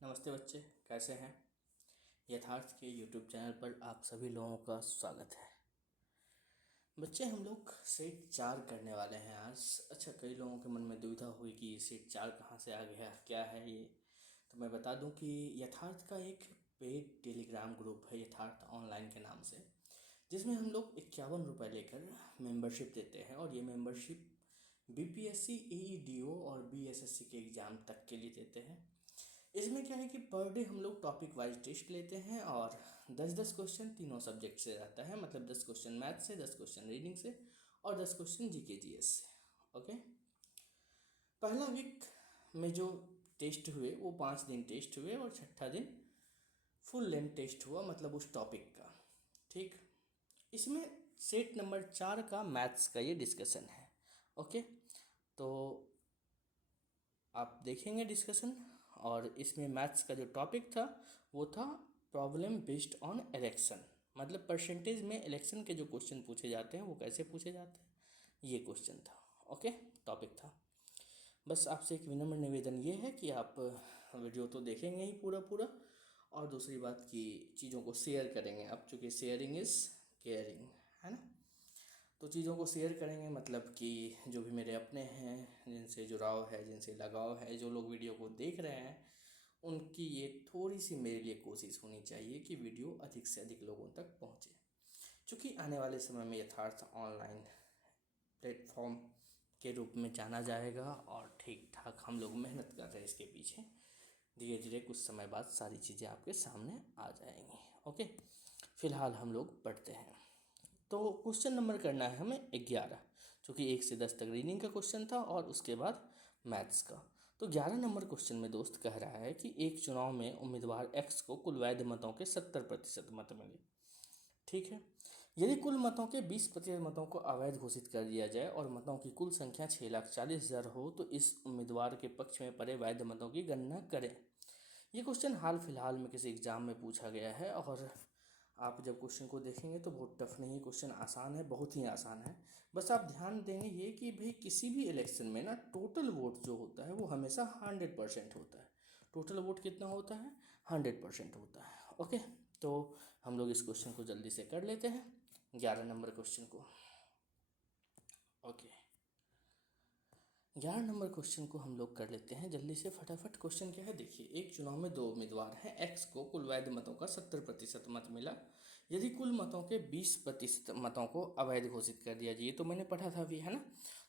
नमस्ते बच्चे, कैसे हैं। यथार्थ के यूट्यूब चैनल पर आप सभी लोगों का स्वागत है। बच्चे, हम लोग सेट 4 करने वाले हैं आज। अच्छा, कई लोगों के मन में दुविधा हुई कि ये सेट 4 कहाँ से आ गया, क्या है ये। तो मैं बता दूं कि यथार्थ का एक पेड टेलीग्राम ग्रुप है, यथार्थ ऑनलाइन के नाम से, जिसमें हम लोग 51 रुपये लेकर मेंबरशिप देते हैं। और ये मेंबरशिप बीपीएससी, एईडीओ और बीएसएससी के एग्ज़ाम तक के लिए देते हैं। इसमें क्या है कि पर डे हम लोग टॉपिक वाइज टेस्ट लेते हैं और 10-10 क्वेश्चन तीनों सब्जेक्ट से रहता है। मतलब 10 क्वेश्चन मैथ से, 10 क्वेश्चन रीडिंग से और 10 क्वेश्चन जीके जीएस से। ओके, पहला वीक में जो टेस्ट हुए वो 5 दिन टेस्ट हुए और छठा दिन फुल लेंथ टेस्ट हुआ, मतलब उस टॉपिक का। ठीक, इसमें सेट नंबर 4 का मैथ्स का ये डिस्कशन है। ओके, तो आप देखेंगे डिस्कशन। और इसमें मैथ्स का जो टॉपिक था वो था प्रॉब्लम बेस्ड ऑन इलेक्शन। मतलब परसेंटेज में इलेक्शन के जो क्वेश्चन पूछे जाते हैं वो कैसे पूछे जाते हैं, ये क्वेश्चन था। ओके, टॉपिक था। बस आपसे एक विनम्र निवेदन ये है कि आप वीडियो तो देखेंगे ही पूरा पूरा, और दूसरी बात की चीज़ों को शेयर करेंगे आप, चूँकि शेयरिंग इज़ केयरिंग, है ना। तो चीज़ों को शेयर करेंगे, मतलब कि जो भी मेरे अपने हैं, जिनसे जुड़ाव है, जिनसे लगाव है, जो लोग वीडियो को देख रहे हैं, उनकी ये थोड़ी सी मेरे लिए कोशिश होनी चाहिए कि वीडियो अधिक से अधिक लोगों तक पहुँचे। क्योंकि आने वाले समय में यथार्थ ऑनलाइन प्लेटफॉर्म के रूप में जाना जाएगा और ठीक ठाक हम लोग मेहनत कर रहे हैं इसके पीछे। धीरे धीरे कुछ समय बाद सारी चीज़ें आपके सामने आ जाएंगी। ओके, फ़िलहाल हम लोग पढ़ते हैं। तो क्वेश्चन नंबर करना है हमें 11, चूँकि 1 से 10 तक रीडिंग का क्वेश्चन था और उसके बाद मैथ्स का। तो 11 नंबर क्वेश्चन में दोस्त कह रहा है कि एक चुनाव में उम्मीदवार एक्स को कुल वैध मतों के 70% मत मिले। ठीक है, यदि कुल मतों के 20% मतों को अवैध घोषित कर दिया जाए और मतों की कुल संख्या 6,40,000 हो तो इस उम्मीदवार के पक्ष में पड़े वैध मतों की गणना करें। ये क्वेश्चन हाल फिलहाल में किसी एग्ज़ाम में पूछा गया है और आप जब क्वेश्चन को देखेंगे तो बहुत टफ नहीं है, क्वेश्चन आसान है, बहुत ही आसान है। बस आप ध्यान देंगे ये कि भाई किसी भी इलेक्शन में ना टोटल वोट जो होता है वो हमेशा 100% होता है। टोटल वोट कितना होता है? 100% होता है। ओके, तो हम लोग इस क्वेश्चन को जल्दी से कर लेते हैं, 11 नंबर क्वेश्चन को। ओके, 11 नंबर क्वेश्चन को हम लोग कर लेते हैं जल्दी से, फटाफट। क्वेश्चन क्या है देखिए, एक चुनाव में 2 उम्मीदवार हैं। एक्स को कुल वैध मतों का 70% मत मिला, यदि कुल मतों के 20% मतों को अवैध घोषित कर दिया जाए। तो मैंने पढ़ा था अभी, है ना।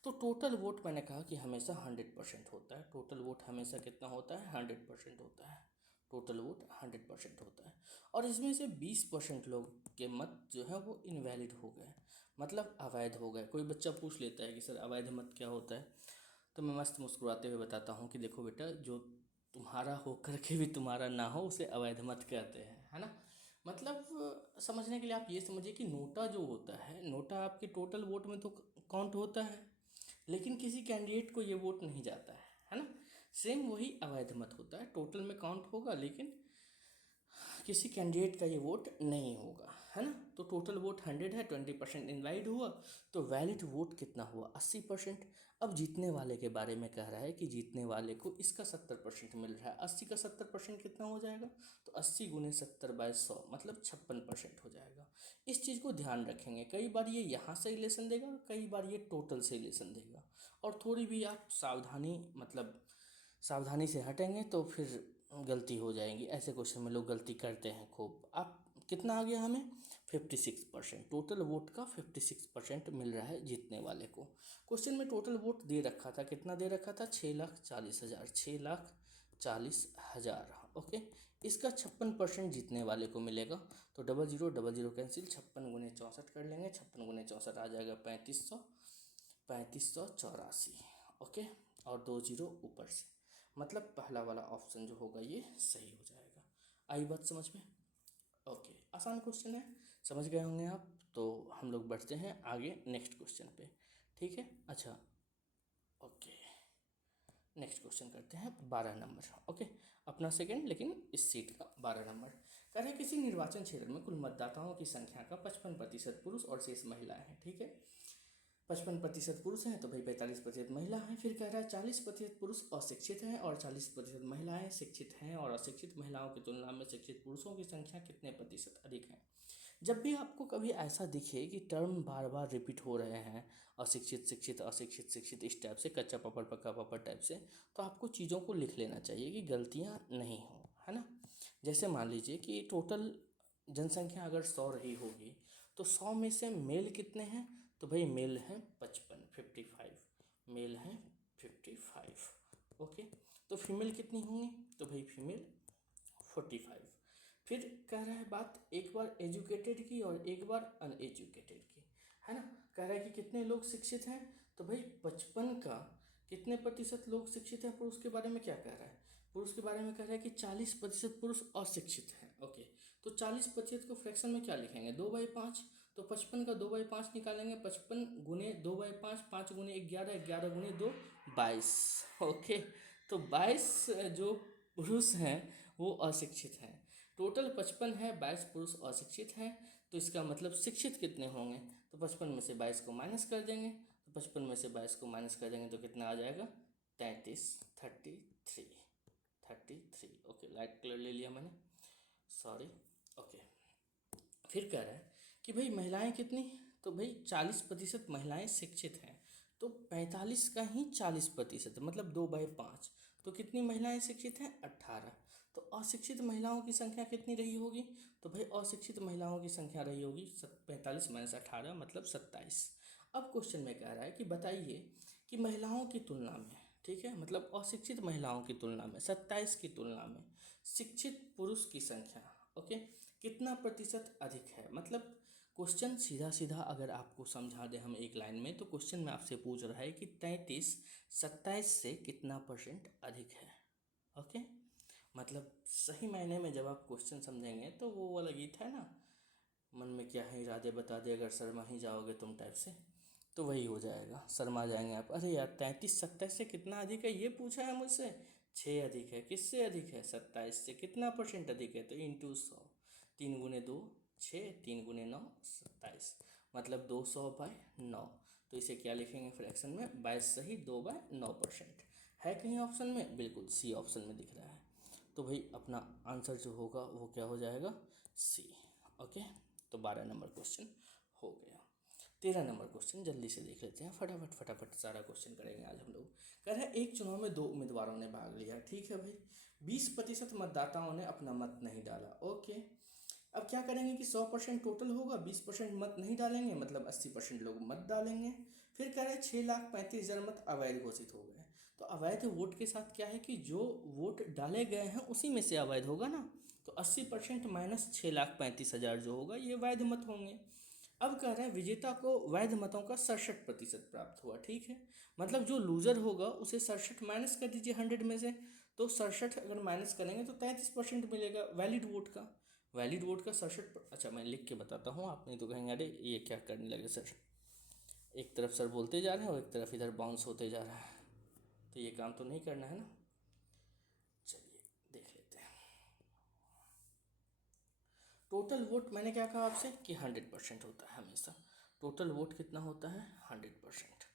तो टोटल वोट मैंने कहा कि हमेशा 100% होता है। टोटल वोट हमेशा कितना होता है? 100% होता है। टोटल वोट 100% होता है। और इसमें से 20% लोग के मत जो है वो इनवैलिड हो गए, मतलब अवैध हो गए। कोई बच्चा पूछ लेता है कि सर अवैध मत क्या होता है, तो मैं मस्त मुस्कुराते हुए बताता हूँ कि देखो बेटा, जो तुम्हारा हो करके भी तुम्हारा ना हो उसे अवैध मत कहते हैं, है ना। मतलब समझने के लिए आप ये समझिए कि नोटा जो होता है, नोटा आपके टोटल वोट में तो काउंट होता है, लेकिन किसी कैंडिडेट को ये वोट नहीं जाता है ना। सेम वही अवैध मत होता है, टोटल में काउंट होगा लेकिन किसी कैंडिडेट का ये वोट नहीं होगा, है ना। तो टोटल वोट 100 है, 20% इनवैलिड हुआ, तो वैलिड वोट कितना हुआ? 80%। अब जीतने वाले के बारे में कह रहा है कि जीतने वाले को इसका 70% मिल रहा है। 80 का 70% कितना हो जाएगा? तो 80 गुने 70/100 मतलब 56% हो जाएगा। इस चीज़ को ध्यान रखेंगे, कई बार ये यहाँ से रिलेशन देगा, कई बार ये टोटल से रिलेशन देगा। और थोड़ी भी आप सावधानी, मतलब सावधानी से हटेंगे तो फिर गलती हो जाएगी। ऐसे क्वेश्चन में लोग गलती करते हैं खूब। आप कितना आ गया हमें? 56%। टोटल वोट का 56% मिल रहा है जीतने वाले को। क्वेश्चन में टोटल वोट दे रखा था, कितना दे रखा था? 6,40,000, 6,40,000। ओके, इसका 56% जीतने वाले को मिलेगा। तो डबल जीरो कैंसिल, 56 गुने 64 कर लेंगे, 56 गुने 64 आ जाएगा 3500, 3584। ओके, और 2 जीरो ऊपर से, मतलब पहला वाला ऑप्शन जो होगा ये सही हो जाएगा। आई बात समझ में? ओके, आसान क्वेश्चन है, समझ गए होंगे आप। तो हम लोग बढ़ते हैं आगे नेक्स्ट क्वेश्चन पे, ठीक है। अच्छा, ओके, नेक्स्ट क्वेश्चन करते हैं 12 नंबर। ओके, अपना सेकंड, लेकिन इस सीट का 12 नंबर। कह रहे किसी निर्वाचन क्षेत्र में कुल मतदाताओं की संख्या का 55% पुरुष और शेष महिलाएं हैं। ठीक है, 55% पुरुष हैं तो भाई 45% महिला हैं। फिर कह रहा है 40% पुरुष अशिक्षित हैं और 40% महिलाएं शिक्षित हैं और अशिक्षित महिलाओं की तुलना में शिक्षित पुरुषों की संख्या कितने प्रतिशत अधिक है। जब भी आपको कभी ऐसा दिखे कि टर्म बार बार रिपीट हो रहे हैं, अशिक्षित शिक्षित अशिक्षित शिक्षित, इस टाइप से, कच्चा पापड़ पक्का पापड़ टाइप से, तो आपको चीज़ों को लिख लेना चाहिए कि गलतियाँ नहीं हो, है ना। जैसे मान लीजिए कि टोटल जनसंख्या अगर 100 रही होगी तो 100 में से मेल कितने हैं, तो भाई मेल हैं 55 मेल हैं 55। ओके, तो फीमेल कितनी होंगी, तो भाई फीमेल 45। फिर कह रहा है बात एक बार एजुकेटेड की और एक बार अनएजुकेटेड की, है ना। कह रहा है कि कितने लोग शिक्षित हैं, तो भाई 55 का कितने प्रतिशत लोग शिक्षित हैं। पुरुष के बारे में क्या कह रहा है, पुरुष के बारे में कह रहा है कि 40% पुरुष अशिक्षित हैं। ओके, तो 40% को फ्रैक्शन में क्या लिखेंगे, 2/5। तो 55 का 2/5 निकालेंगे, 55 गुने 2/5, 5 गुने 11, 11 गुने 2, 22। ओके, तो 22 जो पुरुष हैं वो अशिक्षित हैं। टोटल 55 है, 22 पुरुष अशिक्षित हैं। तो इसका मतलब शिक्षित कितने होंगे, तो 55 में से 22 को माइनस कर देंगे, तो 55 में से 22 को माइनस कर देंगे तो कितना आ जाएगा, 33। ओके, लाइट कलर ले लिया मैंने, सॉरी। ओके, फिर कह रहा है कि भाई महिलाएं कितनी, तो भाई 40% महिलाएं शिक्षित हैं, तो 45 का ही 40% मतलब 2/5। तो कितनी महिलाएं शिक्षित हैं, 18। तो अशिक्षित महिलाओं की संख्या कितनी रही होगी, तो भाई अशिक्षित महिलाओं की संख्या रही होगी 45 - 18 मतलब 27। अब क्वेश्चन में कह रहा है कि बताइए कि महिलाओं की तुलना में, ठीक है, मतलब अशिक्षित महिलाओं की तुलना में, 27 की तुलना में शिक्षित पुरुष की संख्या, ओके, कितना प्रतिशत अधिक है। मतलब क्वेश्चन सीधा सीधा अगर आपको समझा दें हम एक लाइन में, तो क्वेश्चन में आपसे पूछ रहा है कि 33 27 से कितना परसेंट अधिक है। ओके, मतलब सही मायने में जब आप क्वेश्चन समझेंगे तो वो वाला गीत है ना, मन में क्या है इरादे बता दे अगर शर्मा ही जाओगे तुम टाइप से, तो वही हो जाएगा, शर्मा जाएंगे आप। अरे यार 33 27 से कितना अधिक है ये पूछा है मुझसे, 6 अधिक है। किससे अधिक है, 27 से। कितना परसेंट अधिक है, तो इंटू 100, 3 गुने 2 6, 3 गुने 9 27, मतलब 200/9। तो इसे क्या लिखेंगे फ्रैक्शन में, 22 सही 2/9% है कहीं ऑप्शन में, बिल्कुल सी ऑप्शन में दिख रहा है। तो भाई अपना आंसर जो होगा वो क्या हो जाएगा, सी। ओके, तो 12 नंबर क्वेश्चन हो गया। 13 नंबर क्वेश्चन जल्दी से देख लेते हैं, फटाफट फटाफट सारा क्वेश्चन करेंगे आज हम लोग। कह रहे हैं एक चुनाव में 2 उम्मीदवारों ने भाग लिया, ठीक है भाई, 20% मतदाताओं ने अपना मत नहीं डाला। ओके, अब क्या करेंगे कि 100% टोटल होगा, 20% मत नहीं डालेंगे, मतलब 80% लोग मत डालेंगे। फिर कह रहे हैं 6,35,000 मत अवैध घोषित हो गए। तो अवैध वोट के साथ क्या है कि जो वोट डाले गए हैं उसी में से अवैध होगा ना, तो 80% माइनस 6,35,000 जो होगा ये वैध मत होंगे। अब कह रहे हैं विजेता को वैध मतों का 67% प्राप्त हुआ, ठीक है, मतलब जो लूजर होगा उसे 67 माइनस कर दीजिए 100 में से, तो 67 अगर माइनस करेंगे तो 33% मिलेगा वैलिड वोट का। वैलिड वोट का 67, अच्छा मैं लिख के बताता हूँ, आप नहीं तो कहेंगे अरे ये क्या करने लगे सर, एक तरफ सर बोलते जा रहे हैं और एक तरफ इधर बाउंस होते जा रहा है, तो ये काम तो नहीं करना है ना। चलिए देख लेते हैं। टोटल वोट मैंने क्या कहा आपसे कि 100% होता है हमेशा, टोटल वोट कितना होता है 100%।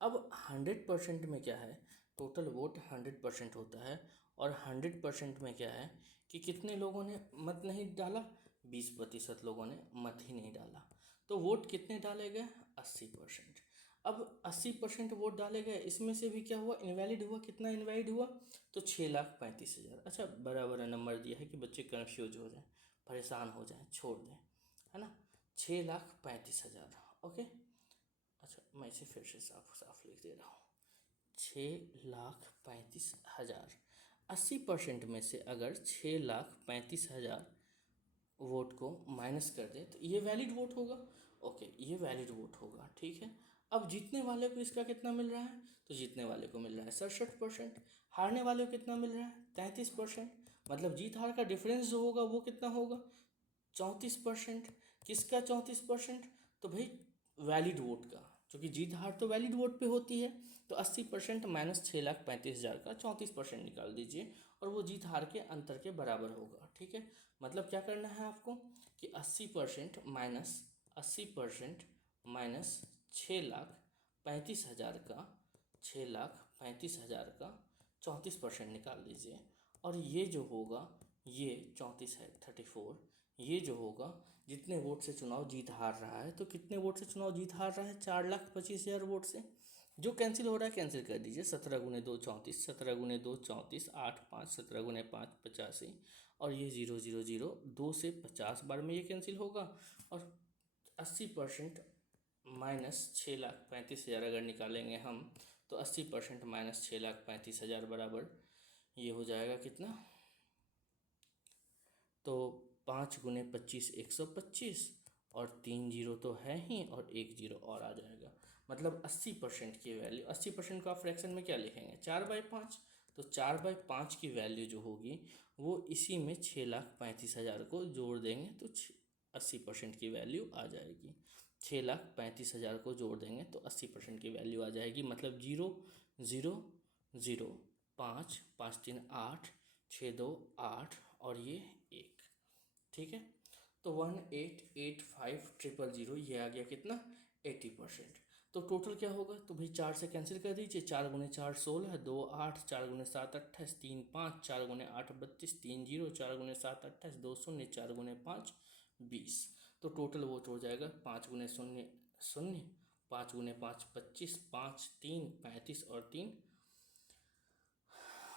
अब 100% में क्या है, टोटल वोट 100% होता है, और 100% में क्या है कि कितने लोगों ने मत नहीं डाला, 20% लोगों ने मत ही नहीं डाला। तो वोट कितने डाले गए, 80%। अब 80% वोट डाले गए, इसमें से भी क्या हुआ, इनवैलिड हुआ। कितना इनवैलिड हुआ, तो 6,35,000। अच्छा बड़ा बड़ा नंबर दिया है कि बच्चे कन्फ्यूज हो जाए, परेशान हो जाएं, छोड़ दें, है ना, 6,35,000। ओके, अच्छा मैं इसे फिर से साफ साफ लिख दे रहा हूँ, 6,35,000। 80% में से अगर 6,35,000 वोट को माइनस कर दे तो ये वैलिड वोट होगा। ओके, ये वैलिड वोट होगा, ठीक है। अब जीतने वाले को इसका कितना मिल रहा है, तो जीतने वाले को मिल रहा है 67%। हारने वाले को कितना मिल रहा है, 33%। मतलब जीत हार का डिफरेंस जो होगा वो कितना होगा, 34%। किसका 34%, तो भाई वैलिड वोट का, क्योंकि जीत हार तो वैलिड वोट पे होती है। तो 80% माइनस 6,35,000 का 34% निकाल दीजिए, और वो जीत हार के अंतर के बराबर होगा, ठीक है। मतलब क्या करना है आपको कि 80% माइनस 6 लाख 35,000 का 6,35,000 का 34% निकाल लीजिए। और ये जो होगा, ये 34 है 34, ये जो होगा जितने वोट से चुनाव जीत हार रहा है, तो कितने वोट से चुनाव जीत हार रहा है? 4,25,000 वोट से। जो कैंसिल हो रहा है कैंसिल कर दीजिए। 17 गुने 2 34, 17 गुने 2 34, 8 5, 17 गुने 5 85, और ये 0 0 0, 2 से 50 बार में ये कैंसिल होगा। और 80% माइनस 6,35,000 अगर निकालेंगे हम, तो 80% माइनस 6,35,000 बराबर ये हो जाएगा कितना? तो 5 गुने 25 125, और 3 जीरो तो है ही, और 1 जीरो और आ जाएगा। मतलब 80% की वैल्यू, 80% को आप फ्रैक्शन में क्या लिखेंगे? 4/5। तो 4/5 की वैल्यू जो होगी वो इसी में 6,35,000 को जोड़ देंगे तो 80% की वैल्यू आ जाएगी। 6,35,000 को जोड़ देंगे तो 80% की वैल्यू आ जाएगी। मतलब 0 0 0, 5 5 3 8, 6 2 8, और ये 1। ठीक है, तो 1,885,000 ये आ गया कितना? 80%। तो टोटल क्या होगा? तो भाई 4 से कैंसिल कर दीजिए। 4 गुने 4 16, 2 8, 4 गुने 7 28, 3 5, 4 गुने 8 32, 3 जीरो, 4 गुने 7 28, 2 शून्य, 4 गुने 5 20। तो टोटल वोट हो जाएगा 5 गुने 0 0, 5 गुने 5 25, 5 3 35, और 3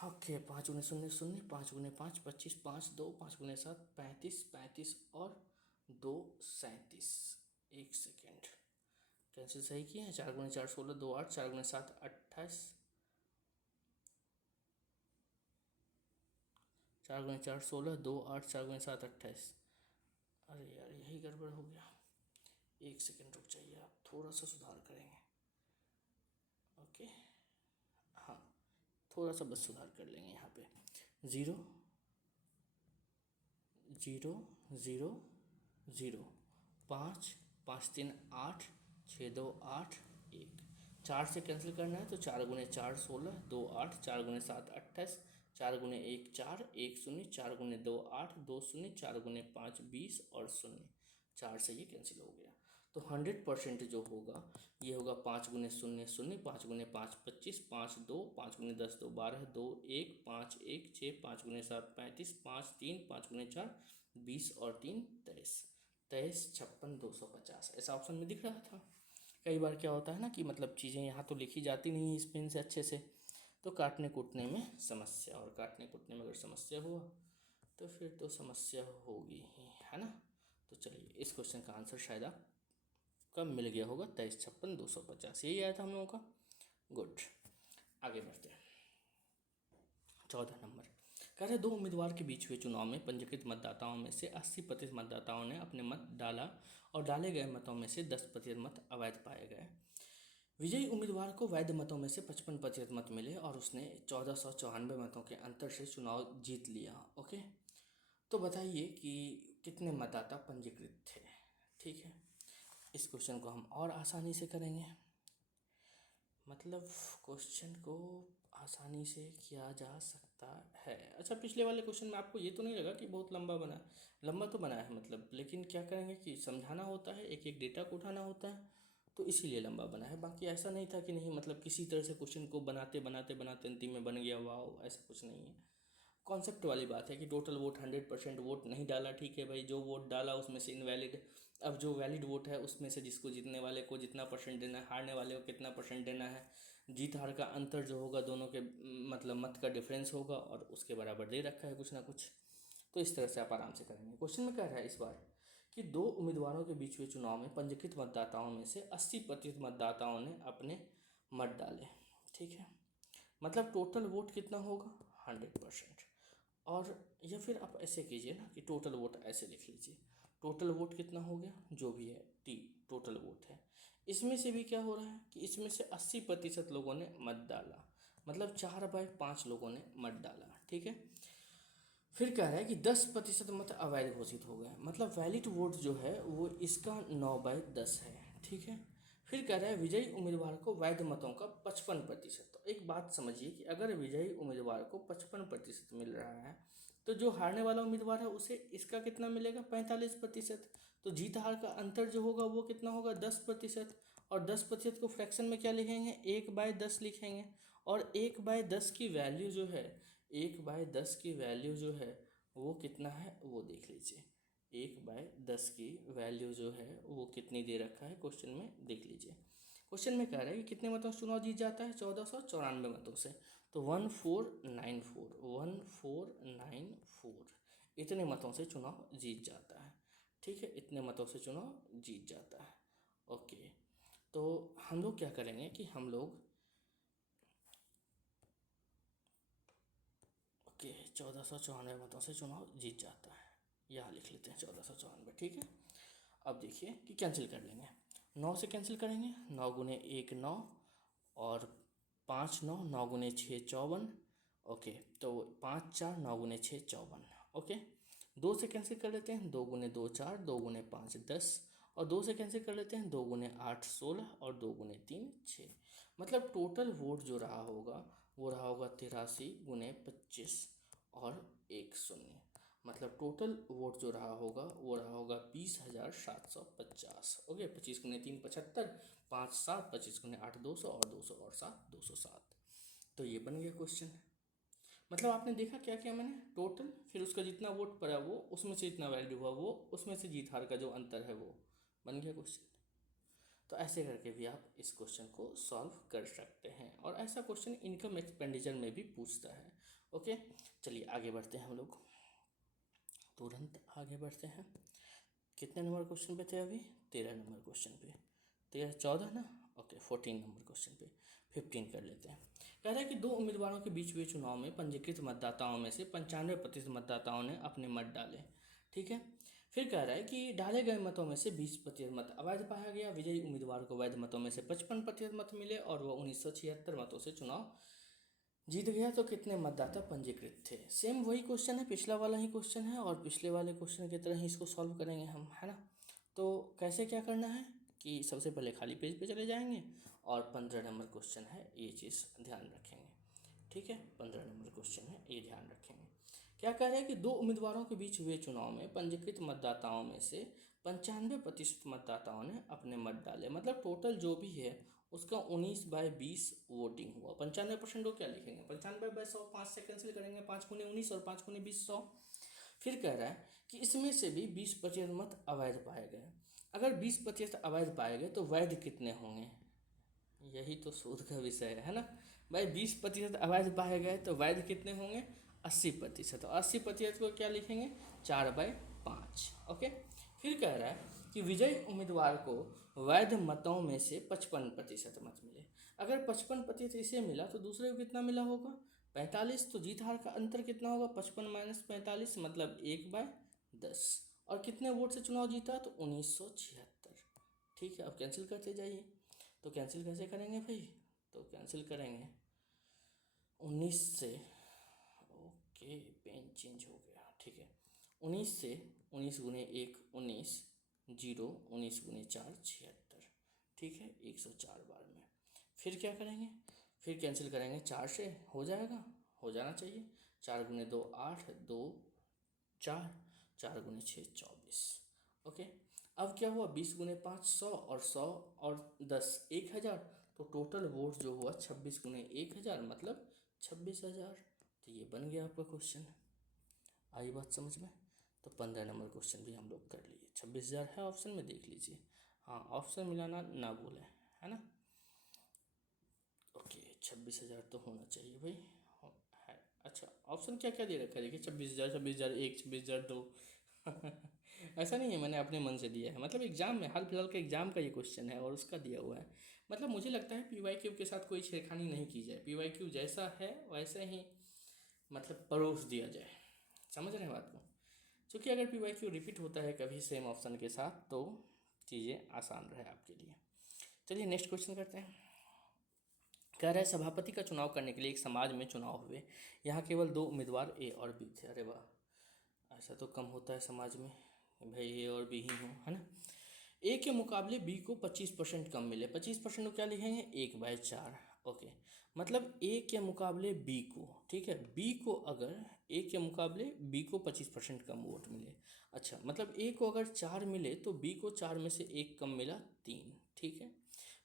ओके 5 गुने 0 0, 5 गुने 5 25, 5 2, 5 गुने 7 35, 35 और 2 37। एक सेकेंड, कैंसिल सही किए हैं। 4 गुने 4 16, 2 8, 4 गुने 7 28, 4 गुने 4 16, 2 8, 4 गुने 7 28। अरे यार यही गड़बड़ हो गया। एक सेकेंड रुक जाइए, आप थोड़ा सा सुधार करेंगे। ओके, हाँ थोड़ा सा बस सुधार कर लेंगे यहाँ पे। 0 0 0 0, 5 5 3 8, 6 2 8 1। 4 से कैंसिल करना है तो 4 गुने 4 16, 2 8, 4 गुने 7 28, 4 गुने 1 4, 1 0, 4 गुने 2 8, 2 0, 4 गुने 5 20, और 0। 4 से ये कैंसिल हो गया। तो 100% जो होगा ये होगा 5 गुने 0 0, 5 गुने 5 25, 5 2, 5 गुने 10 2 12, 2 1, 5 1 6, 5 गुने 7 35, 5 3, 5 गुने 4 20, और 3 23। 23 56 250 ऐसा ऑप्शन में दिख रहा था। कई बार क्या होता है ना कि मतलब चीज़ें यहाँ तो लिखी जाती नहीं है इस पेन से अच्छे से, तो काटने कूटने में समस्या, और काटने कूटने में अगर समस्या हुआ तो फिर तो समस्या होगी ही, है ना। तो चलिए इस क्वेश्चन का आंसर शायद आप कब मिल गया होगा। 23 56 250 यही आया था हम लोगों का। गुड, आगे बढ़ते हैं। 14 नंबर कह रहे 2 उम्मीदवार के बीच हुए चुनाव में पंजीकृत मतदाताओं में से 80% मतदाताओं ने अपने मत डाला, और डाले गए मतों में से 10% मत अवैध पाए गए। विजयी उम्मीदवार को वैध मतों में से 55% मत मिले, और उसने 1494 मतों के अंतर से चुनाव जीत लिया। ओके, तो बताइए कि कितने मतदाता पंजीकृत थे। ठीक है, इस क्वेश्चन को हम और आसानी से करेंगे। मतलब क्वेश्चन को आसानी से किया जा सकता है। अच्छा, पिछले वाले क्वेश्चन में आपको ये तो नहीं लगा कि बहुत लंबा बना? लंबा तो बना है मतलब, लेकिन क्या करेंगे कि समझाना होता है, एक एक डेटा को उठाना होता है, तो इसीलिए लंबा बना है। बाकी ऐसा नहीं था कि नहीं, मतलब किसी तरह से क्वेश्चन को बनाते बनाते बनाते अंतिम में बन गया वाह, ऐसा कुछ नहीं है। कॉन्सेप्ट वाली बात है कि टोटल वोट 100% वोट नहीं डाला, ठीक है भाई, जो वोट डाला उसमें से इनवैलिड। अब जो वैलिड वोट है उसमें से जिसको जीतने वाले को जितना परसेंट देना है, हारने वाले को कितना परसेंट देना है, जीत हार का अंतर जो होगा दोनों के मतलब मत का डिफरेंस होगा, और उसके बराबर दे रखा है कुछ ना कुछ। तो इस तरह से आप आराम से करेंगे। क्वेश्चन में कह रहा है इस बार कि 2 उम्मीदवारों के बीच हुए चुनाव में पंजीकृत मतदाताओं में से 80% मतदाताओं ने अपने मत डाले। ठीक है, मतलब टोटल वोट कितना होगा? 100%। और या फिर आप ऐसे कीजिए ना कि टोटल वोट ऐसे लिख लीजिए, टोटल वोट कितना हो गया जो भी है टी टोटल वोट है। इसमें से भी क्या हो रहा है कि इसमें से 80% लोगों ने मत डाला, मतलब 4/5 लोगों ने मत डाला। ठीक है, फिर कह रहा है कि 10% मत अवैध घोषित हो गए, मतलब वैलिड वोट जो है वो इसका 9/10 है। ठीक है, फिर कह रहा है विजयी उम्मीदवार को वैध मतों का 55%। तो एक बात समझिए कि अगर विजयी उम्मीदवार को 55% मिल रहा है, तो जो हारने वाला उम्मीदवार है उसे इसका कितना मिलेगा? 45%। तो जीत हार का अंतर जो होगा वो कितना होगा? 10%। और 10% को फ्रैक्शन में क्या लिखेंगे, 1/10 लिखेंगे। और 1/10 की वैल्यू जो है, 1/10 की वैल्यू जो है वो कितना है वो देख लीजिए। 1/10 की वैल्यू जो है वो कितनी दे रखा है क्वेश्चन में, देख लीजिए। क्वेश्चन में कह रहा है कि कितने मतों से चुनाव जीत जाता है, 1494 मतों से। तो 1494 इतने मतों से चुनाव जीत जाता है। ठीक है, इतने मतों से चुनाव जीत जाता है। ओके, तो हम लोग क्या करेंगे कि हम लोग 1494 मतों से चुनाव जीत जाता है, यहाँ लिख लेते हैं 1494। ठीक है, अब देखिए कि कैंसिल कर लेंगे, 9 से कैंसिल करेंगे, 9 × 1 9, और 5 9, 9 × 6 54। ओके, तो 5 4, 9 × 6 54। ओके, 2 से कैंसिल कर लेते हैं, 2 × 2 4, 2 × 5 10, और 2 से कैंसिल कर लेते हैं, 2 × 8 16, और 2 × 3 6। मतलब टोटल वोट जो रहा होगा वो रहा होगा 83 × 25 और 1 0। मतलब टोटल वोट जो रहा होगा वो रहा होगा 20,750। ओके, 25 × 3 75, 5 7, 25 × 8 200, और 200 और 7 207। तो ये बन गया क्वेश्चन। मतलब आपने देखा क्या क्या मैंने, टोटल, फिर उसका जितना वोट पड़ा वो, उसमें से जितना वैल्यू हुआ वो, उसमें से जीत हार का जो अंतर है वो बन गया क्वेश्चन। तो ऐसे करके भी आप इस क्वेश्चन को सॉल्व कर सकते हैं, और ऐसा क्वेश्चन इनकम एक्सपेंडिचर में भी पूछता है। ओके, चलिए आगे बढ़ते हैं हम लोग, तुरंत आगे बढ़ते हैं। कितने नंबर क्वेश्चन पे थे अभी, 13 नंबर क्वेश्चन पे, 13 14 ना। ओके, 14 नंबर क्वेश्चन पे 15 कर लेते हैं। कह रहा है कि 2 उम्मीदवारों के बीच हुए चुनाव में पंजीकृत मतदाताओं में से 95% मतदाताओं ने अपने मत डाले। ठीक है, फिर कह रहा है कि डाले गए मतों में से 20% मत अवैध पाया गया। विजयी उम्मीदवार को वैध मतों में से 55% मत मिले, और वह 1976 मतों से चुनाव जीत गया। तो कितने मतदाता पंजीकृत थे। सेम वही क्वेश्चन है, पिछला वाला ही क्वेश्चन है, और पिछले वाले क्वेश्चन की तरह ही इसको सॉल्व करेंगे हम, है ना। तो कैसे क्या करना है कि सबसे पहले खाली पेज पे चले जाएंगे, और 15 नंबर क्वेश्चन है ये चीज़ ध्यान रखेंगे। ठीक है, 15 नंबर क्वेश्चन है ये ध्यान रखेंगे। क्या कह रहे हैं कि 2 उम्मीदवारों के बीच हुए चुनाव में पंजीकृत मतदाताओं में से 95% मतदाताओं ने अपने मत डाले। मतलब टोटल जो भी है उसका 19/20 वोटिंग हुआ। 95% को क्या लिखेंगे, 95/100, 5 से कैंसिल करेंगे, 5 × 19 और 5 × 20 100। फिर कह रहा है कि इसमें से भी 20% मत अवैध पाए गए। अगर 20% अवैध पाए गए तो वैध कितने होंगे, यही तो शोध का विषय है ना भाई। 20% अवैध पाए गए तो वैध कितने होंगे, 80%। और 80% को क्या लिखेंगे, 4/5। ओके, फिर कह रहा है कि विजयी उम्मीदवार को वैध मतों में से 55% मत मिले। अगर 55% इसे मिला तो दूसरे को कितना मिला होगा, 45। तो जीत हार का अंतर कितना होगा, 55 - 45, मतलब 1/10। और कितने वोट से चुनाव जीता, तो 1976। ठीक है, अब कैंसिल करते जाइए। तो कैंसिल कैसे करेंगे भाई, तो कैंसिल करेंगे 19 से, ओके पेन चेंज हो गया, ठीक है, 19 से, 19 × 1 19, 0 19 × 4 76। ठीक है, 104 बार में। फिर क्या करेंगे, फिर कैंसिल करेंगे 4 से, हो जाएगा, हो जाना चाहिए। 4 × 2 8, 2 4, 4 × 6 24। ओके, अब क्या हुआ, 20 × 5 100, और 100 और 10 1000। तो टोटल वोट जो हुआ 26 × 1000, मतलब 26,000। तो ये बन गया आपका क्वेश्चन। आई बात समझ में। तो 15 नंबर क्वेश्चन भी हम लोग कर लिए। 26,000 है ऑप्शन में, देख लीजिए। हाँ, ऑप्शन मिलाना ना भूलें, है ना। ओके, 26,000 तो होना चाहिए भाई, है। अच्छा, ऑप्शन क्या क्या दे रखा है, देखिए 26,000, 26,001, 26,002। ऐसा नहीं है मैंने अपने मन से दिया है, मतलब एग्जाम में, हाल फिलहाल के एग्जाम का ये क्वेश्चन है और उसका दिया हुआ है। मतलब मुझे लगता है PYQ के साथ कोई छेड़खानी नहीं की जाए, PYQ जैसा है वैसे ही मतलब परोस दिया जाए। समझ रहे हैं बात को, क्योंकि अगर PYQ रिपीट होता है कभी सेम ऑप्शन के साथ तो चीज़ें आसान रहे आपके लिए। चलिए नेक्स्ट क्वेश्चन करते हैं। कह रहा है सभापति का चुनाव करने के लिए एक समाज में चुनाव हुए। यहाँ केवल 2 उम्मीदवार A और B थे। अरे वाह, ऐसा तो कम होता है समाज में भाई, A और B ही हो, है ना। A के मुकाबले B को 25% कम मिले। 25% को क्या लिखेंगे, 1/4। ओके, मतलब A के मुकाबले B को, ठीक है, B को अगर A के मुकाबले B को 25% कम वोट मिले। अच्छा, मतलब A को अगर 4 मिले तो B को 4 में से 1 कम मिला, 3। ठीक है,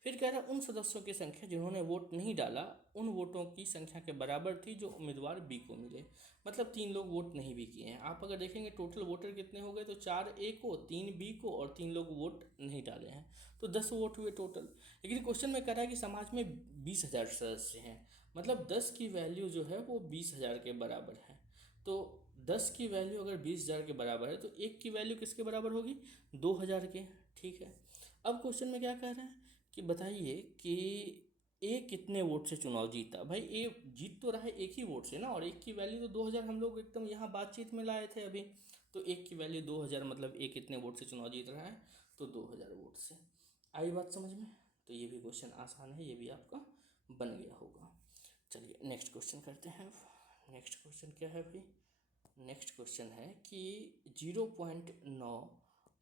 फिर कह रहा है उन सदस्यों की संख्या जिन्होंने वोट नहीं डाला उन वोटों की संख्या के बराबर थी जो उम्मीदवार बी को मिले। मतलब 3 लोग वोट नहीं भी किए हैं। आप अगर देखेंगे टोटल वोटर कितने हो गए, तो 4 ए को, 3 बी को और 3 लोग वोट नहीं डाले हैं, तो 10 वोट हुए टोटल। लेकिन क्वेश्चन में कह रहा है कि समाज में 20,000 सदस्य हैं, मतलब 10 की वैल्यू जो है वो 20,000 के बराबर है। तो 10 की वैल्यू अगर 20,000 के बराबर है तो एक की वैल्यू किसके बराबर होगी, 2,000 के। ठीक है, अब क्वेश्चन में क्या कह रहा है कि बताइए कि ए कितने वोट से चुनाव जीता। भाई ए जीत तो रहा है एक ही वोट से ना, और एक की वैल्यू तो 2,000 हम लोग एकदम यहाँ बातचीत में लाए थे अभी। तो एक की वैल्यू 2,000, मतलब ए कितने वोट से चुनाव जीत रहा है, तो 2,000 वोट से। आई बात समझ में। तो ये भी क्वेश्चन आसान है, ये भी आपका बन गया होगा। चलिए नेक्स्ट क्वेश्चन करते हैं। नेक्स्ट क्वेश्चन क्या है भाई, नेक्स्ट क्वेश्चन है कि 0.9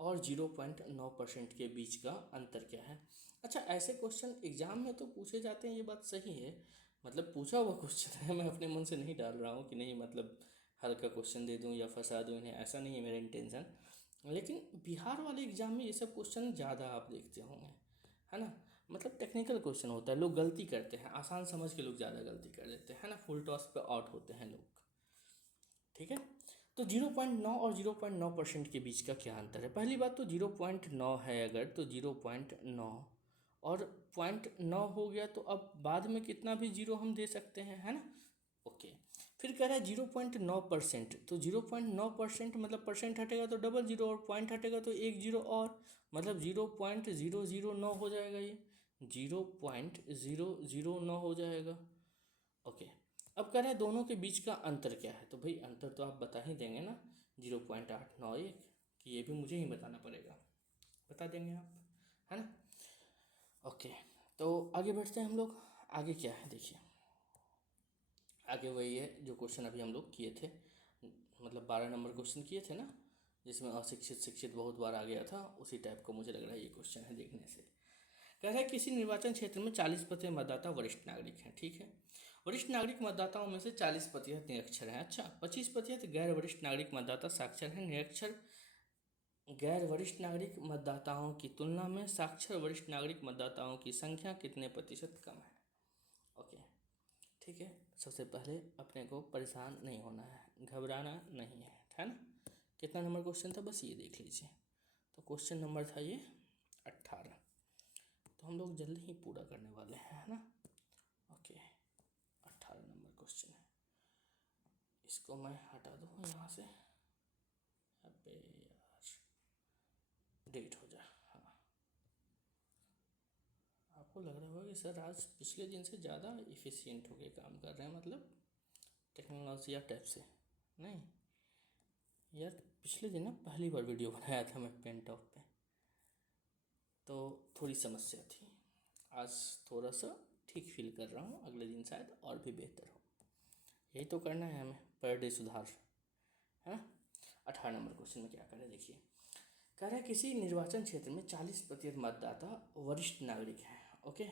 और 0.9% के बीच का अंतर क्या है। अच्छा, ऐसे क्वेश्चन एग्जाम में तो पूछे जाते हैं, ये बात सही है, मतलब पूछा हुआ क्वेश्चन है, मैं अपने मन से नहीं डाल रहा हूँ कि नहीं मतलब हल्का क्वेश्चन दे दूँ या फंसा दूँ इन्हें, ऐसा नहीं है मेरा इंटेंशन। लेकिन बिहार वाले एग्जाम में ये सब क्वेश्चन ज़्यादा आप देखते होंगे, है ना। मतलब टेक्निकल क्वेश्चन होता है, लोग गलती करते हैं, आसान समझ के लोग ज़्यादा गलती कर देते हैं, है ना, फुल टॉस पे आउट होते हैं लोग। ठीक है, तो 0.9 और 0.9% के बीच का क्या अंतर है। पहली बात तो 0.9 है अगर, तो 0.9 और 0.9 हो गया, तो अब बाद में कितना भी जीरो हम दे सकते हैं, है ना। ओके, फिर कह रहा है 0.9%, तो 0.9% मतलब परसेंट हटेगा तो डबल जीरो, और पॉइंट हटेगा तो एक जीरो और, मतलब 0.009 हो जाएगा, ये 0.009 हो जाएगा। ओके, अब कह रहा है दोनों के बीच का अंतर क्या है, तो भाई अंतर तो आप बता ही देंगे ना, 0.891, कि ये भी मुझे ही बताना पड़ेगा, बता देंगे आप, है ना। ओके, तो आगे बढ़ते हैं हम लोग। आगे क्या है देखिए, आगे वही है जो क्वेश्चन अभी हम लोग किए थे, मतलब 12 नंबर क्वेश्चन किए थे ना, जिसमें अशिक्षित शिक्षित बहुत बार आ गया था, उसी टाइप का मुझे लग रहा है ये क्वेश्चन है देखने से। कह रहा है किसी निर्वाचन क्षेत्र में 40% मतदाता वरिष्ठ नागरिक हैं। ठीक है, वरिष्ठ नागरिक मतदाताओं में से 40% निरक्षर हैं। अच्छा, 25% गैर वरिष्ठ नागरिक मतदाता साक्षर हैं। निरक्षर गैर वरिष्ठ नागरिक मतदाताओं की तुलना में साक्षर वरिष्ठ नागरिक मतदाताओं की संख्या कितने प्रतिशत कम है। ओके, ठीक है, सबसे पहले अपने को परेशान नहीं होना है, घबराना नहीं है ना। कितना नंबर क्वेश्चन था बस ये देख लीजिए। तो क्वेश्चन नंबर था ये 18, तो हम लोग जल्दी ही पूरा करने वाले हैं, है ना। ओके, 18 नंबर क्वेश्चन है, इसको मैं हटा दूँ यहाँ से, अबे यार डेट हो जाए। हाँ, आपको लग रहा होगा कि सर आज पिछले दिन से ज़्यादा इफ़िशियंट होके काम कर रहे हैं, मतलब टेक्नोलॉजी या टैब से नहीं यार। पिछले दिन ना पहली बार वीडियो बनाया था मैं पेन टॉप पे, तो थोड़ी समस्या थी। आज थोड़ा सा ठीक फील कर रहा हूँ, अगले दिन शायद और भी बेहतर हो। यही तो करना है हमें, पर डे सुधार, है ना। 18 नंबर क्वेश्चन में क्या करें देखिए, कह रहा है किसी निर्वाचन क्षेत्र में 40% मतदाता वरिष्ठ नागरिक हैं। ओके,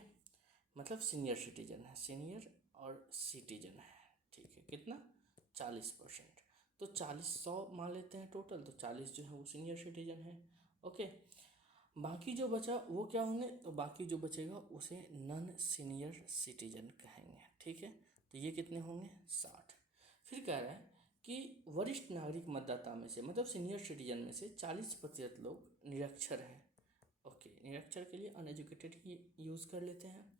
मतलब सीनियर सिटीजन है, सीनियर और सिटीजन है। ठीक है, कितना, 40%, तो 40 100 मान लेते हैं टोटल, तो 40 जो है वो सीनियर सिटीजन है। ओके, बाकी जो बचा वो क्या होंगे, तो बाकी जो बचेगा उसे नॉन सीनियर सिटीजन कहेंगे। ठीक है, तो ये कितने होंगे, 60। फिर कह रहा है कि वरिष्ठ नागरिक मतदाता में से, मतलब सीनियर सिटीजन में से 40% लोग निरक्षर हैं। ओके, निरक्षर के लिए अनएजुकेटेड ही यूज़ कर लेते हैं।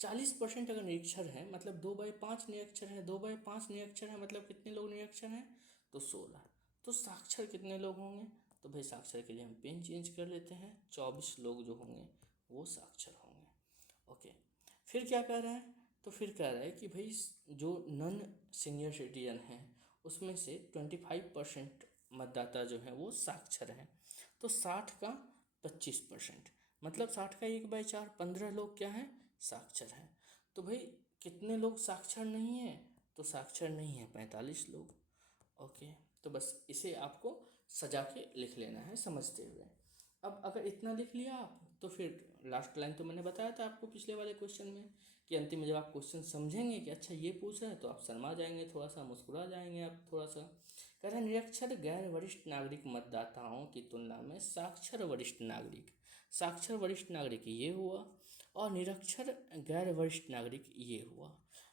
40% अगर निरक्षर हैं, मतलब 2/5 निरक्षर हैं, 2/5 निरक्षर हैं, मतलब कितने लोग निरक्षर हैं, तो 16। तो साक्षर कितने लोग होंगे, तो भाई साक्षर के लिए हम पेन चेंज कर लेते हैं, 24 लोग जो होंगे वो साक्षर होंगे। ओके, फिर क्या कह रहा है, तो फिर कह रहा है कि भाई जो नॉन सीनियर सिटीजन हैं उसमें से 25% मतदाता जो हैं वो साक्षर हैं। तो 60 का 25%, मतलब 60 का 1/4, 15 लोग क्या हैं, साक्षर हैं। तो भाई कितने लोग साक्षर नहीं हैं, तो साक्षर नहीं है 45 लोग। ओके, तो बस इसे आपको सजा के लिख लेना है समझते हुए। अब अगर इतना लिख लिया आप, तो फिर लास्ट लाइन तो मैंने बताया था आपको पिछले वाले क्वेश्चन में कि अंतिम में जब आप क्वेश्चन समझेंगे कि अच्छा ये पूछ रहा है, तो आप शर्मा जाएंगे, थोड़ा सा मुस्कुरा जाएंगे आप थोड़ा सा। कह रहा है निरक्षर गैर वरिष्ठ नागरिक मतदाताओं की तुलना में साक्षर वरिष्ठ नागरिक, साक्षर वरिष्ठ नागरिक ये हुआ, और निरक्षर गैर वरिष्ठ नागरिक ये हुआ।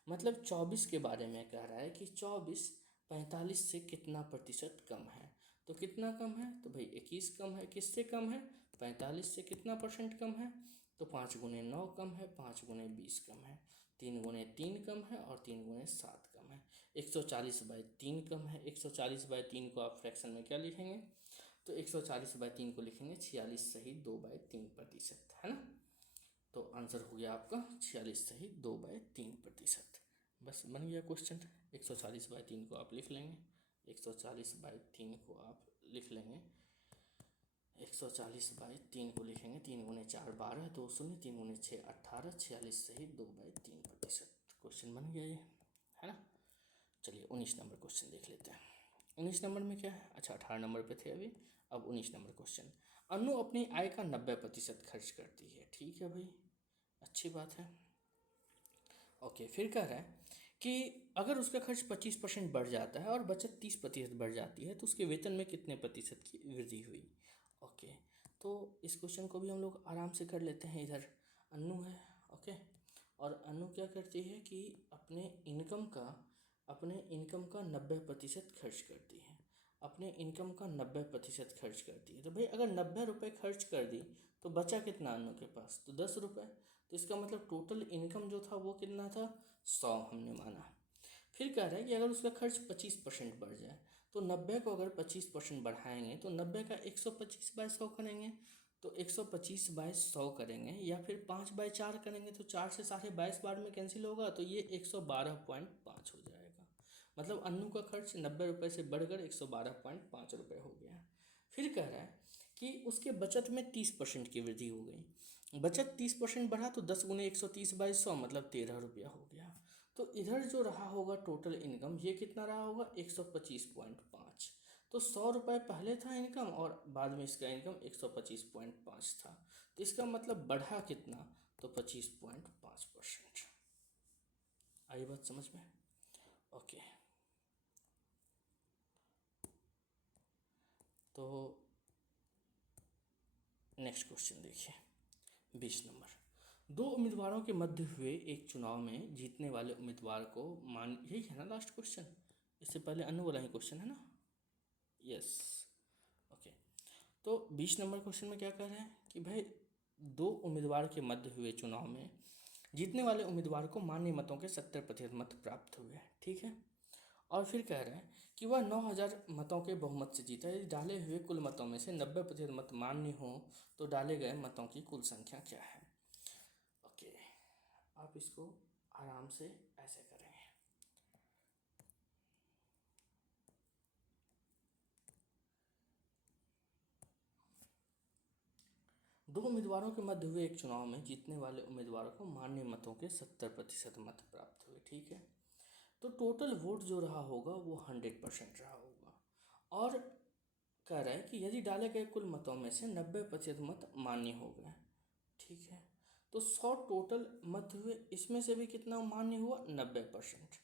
मतलब 24 के बारे में कह रहा है कि 24 45 से कितना प्रतिशत कम है। तो कितना कम है, तो भाई 21 कम है। किससे कम है, 45 से कितना परसेंट कम है, तो 5 गुने 9 कम है, 5 गुने 20 कम है, 3 गुने 3 कम है और 3 गुने 7 कम है। 140/3 कम है। 140/3 को आप फ्रैक्शन में क्या लिखेंगे, तो 140/3 को लिखेंगे 46 सही 2/3%, है ना। तो आंसर हो गया आपका 46 सही 2/3%। बस बन गया क्वेश्चन। 140/3 को आप लिख लेंगे, 140/3 को आप लिख लेंगे, 140/3 को लिखेंगे, 3 गुने 4 12, 2 शून्य, 3 गुने 6 18, 46 सही 2/3%। क्वेश्चन बन गया ये, है ना। चलिए 19 नंबर क्वेश्चन देख लेते हैं। 19 नंबर में क्या है, अच्छा 18 नंबर पे थे अभी, अब 19 नंबर क्वेश्चन। अनु अपनी आय का 90% खर्च करती है। ठीक है भाई, अच्छी बात है। ओके, फिर कह रहा है कि अगर उसका खर्च 25% बढ़ जाता है और बचत 30% बढ़ जाती है तो उसके वेतन में कितने प्रतिशत की वृद्धि हुई। ओके, तो इस क्वेश्चन को भी हम लोग आराम से कर लेते हैं। इधर अनु है, ओके, और अनु क्या करती है कि अपने इनकम का 90% खर्च करती है। अपने इनकम का 90% खर्च करती है। तो भाई अगर 90 रुपये खर्च कर दी तो बचा कितना अनु के पास, तो 10 रुपये। तो इसका मतलब टोटल इनकम जो था वो कितना था, 100 हमने माना। फिर कह रहा है कि अगर उसका खर्च 25% बढ़ जाए तो 90 को अगर 25% बढ़ाएंगे तो 90 का 125/100 करेंगे, तो 125/100 करेंगे, या फिर 5/4 करेंगे तो 4 से 22.5 बार में कैंसिल होगा, तो ये 112.5 हो जाएगा। मतलब अन्नू का खर्च 90 रुपये से बढ़कर 112.5 रुपये हो गया। फिर कह रहा है कि उसके बचत में 30% की वृद्धि हो गई। बचत 30% बढ़ा तो 10 गुने 130/100 मतलब 13 रुपया हो गया। तो इधर जो रहा होगा टोटल इनकम, ये कितना रहा होगा, 125.5। तो 100 रुपये पहले था इनकम और बाद में इसका इनकम 125.5 था। तो इसका मतलब बढ़ा कितना, तो 25.5%। आई बात समझ में, ओके। तो नेक्स्ट क्वेश्चन देखिए, 20 नंबर। दो उम्मीदवारों के मध्य हुए एक चुनाव में जीतने वाले उम्मीदवार को मान, यही है ना लास्ट क्वेश्चन, इससे पहले अन्य वाला ही क्वेश्चन है ना, यस, ओके। तो 20 नंबर क्वेश्चन में क्या कह रहे हैं कि भाई दो उम्मीदवार के मध्य हुए चुनाव में जीतने वाले उम्मीदवार को मान्य मतों के 70% मत प्राप्त हुए, ठीक है। और फिर कह रहे हैं कि वह 9,000 मतों के बहुमत से जीता। यदि डाले हुए कुल मतों में से 90% मत मान्य हो तो डाले गए मतों की कुल संख्या क्या है। ओके, आप इसको आराम से ऐसे करेंगे। दो उम्मीदवारों के मध्य हुए एक चुनाव में जीतने वाले उम्मीदवार को मान्य मतों के 70% मत प्राप्त हुए, ठीक है। तो टोटल वोट जो रहा होगा वो 100% रहा होगा। और कह रहा है कि यदि डाले गए कुल मतों में से 90% मत मान्य हो गए, ठीक है। तो 100 टोटल मत हुए, इसमें से भी कितना मान्य हुआ, 90%।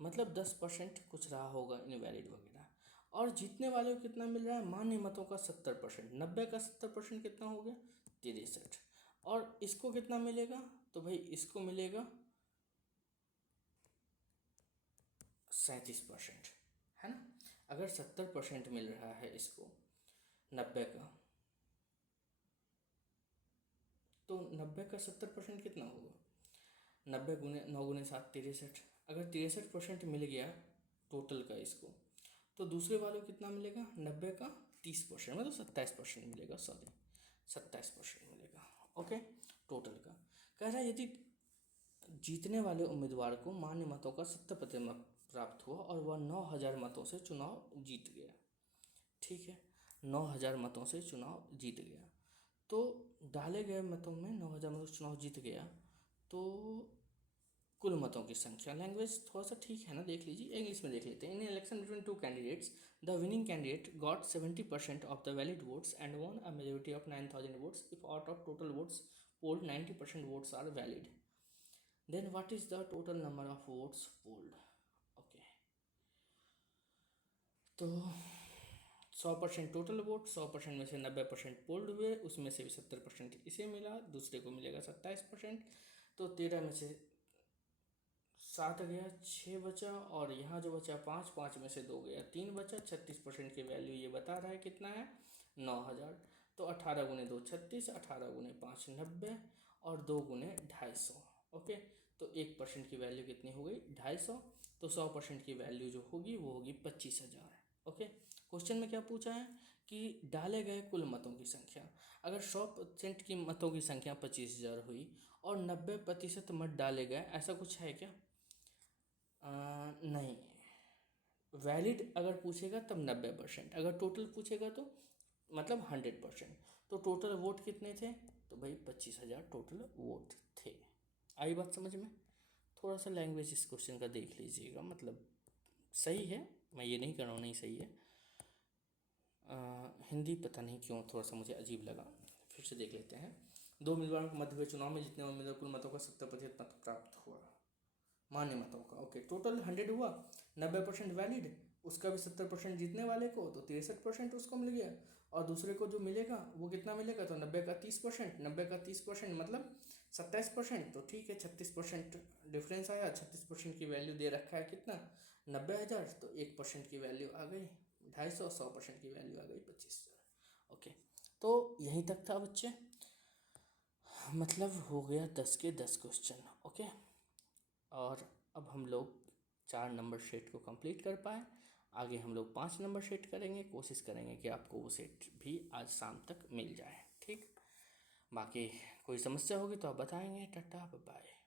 मतलब 10% कुछ रहा होगा इनवैलिड वगैरह। और जीतने वाले को कितना मिल रहा है, मान्य मतों का 70%। 90 का 70% कितना हो गया, 63। और इसको कितना मिलेगा, तो भाई इसको मिलेगा 37%, है ना। अगर 70% मिल रहा है इसको 90 का, तो 90 का 70% कितना होगा, 90 गुने 9 गुने 7 63। अगर 63% मिल गया टोटल का इसको, तो दूसरे वालों को कितना मिलेगा, 90 का 30%, मतलब 27% मिलेगा, सॉरी 27% मिलेगा, ओके। टोटल का कह रहा है यदि जीतने वाले उम्मीदवार को मान्य मतों का 70% मत प्राप्त हुआ और वह 9,000 मतों से चुनाव जीत गया, ठीक है। 9,000 मतों से चुनाव जीत गया, तो डाले गए मतों में 9,000 मतों से चुनाव जीत गया, तो कुल मतों की संख्या, लैंग्वेज थोड़ा सा ठीक है ना, देख लीजिए, इंग्लिश में देख लेते हैं। In election between two candidates the winning candidate got 70% of the valid votes and won a majority of 9,000 votes if out of total votes polled 90% votes are valid, then what is the total number of votes polled. Okay, तो 100% total vote, 100% में से 90% polled हुए, उसमें से भी 70% इसे मिला, दूसरे को मिलेगा 27%। तो 13 में से 7 गया, 6 बचा, और यहाँ जो बचा 5, 5 में से 2 गया, 3 बचा। 36% की वैल्यू ये बता रहा है कितना है, 9000। तो 18 गुने 2 36, 18 गुने 5 90, और 2 गुने 250। ओके, तो 1% की वैल्यू कितनी हो गई, 250। तो 100% की वैल्यू जो होगी वो होगी 25,000। ओके, क्वेश्चन में क्या पूछा है कि डाले गए कुल मतों की संख्या। अगर 100% की मतों की संख्या 25,000 हुई और 90% मत डाले गए, ऐसा कुछ है क्या? नहीं, वैलिड अगर पूछेगा तब 90%, अगर टोटल पूछेगा तो मतलब 100%। तो टोटल वोट कितने थे, तो भाई 25,000 टोटल वोट थे। आई बात समझ में? थोड़ा सा लैंग्वेज इस क्वेश्चन का देख लीजिएगा, मतलब सही है, मैं ये नहीं कर रहा हूँ नहीं सही है। हिंदी पता नहीं क्यों थोड़ा सा मुझे अजीब लगा, फिर से देख लेते हैं। 2 उम्मीदवारों के मध्य हुए चुनाव में जितने उम्मीदवार कुल मतों का 70% मत प्राप्त हुआ, मान्य मतों का। ओके, टोटल 100 हुआ, 90% वैलिड, उसका भी 70% जीतने वाले को, तो 63% उसको मिल गया। और दूसरे को जो मिलेगा वो कितना मिलेगा, तो 90 का 30%, 90 का 30% मतलब 27%। तो ठीक है, 36% डिफरेंस आया, 36% की वैल्यू दे रखा है कितना, 90,000। तो 1% की वैल्यू आ गई 250, 100% की वैल्यू आ गई 25,000। ओके, तो यहीं तक था बच्चे, मतलब हो गया 10 के 10 क्वेश्चन। ओके, और अब हम लोग 4 नंबर सेट को कंप्लीट कर पाए, आगे हम लोग 5 नंबर सेट करेंगे, कोशिश करेंगे कि आपको वो सेट भी आज शाम तक मिल जाए। ठीक, बाकी कोई समस्या होगी तो आप बताएंगे। Tata, bye bye.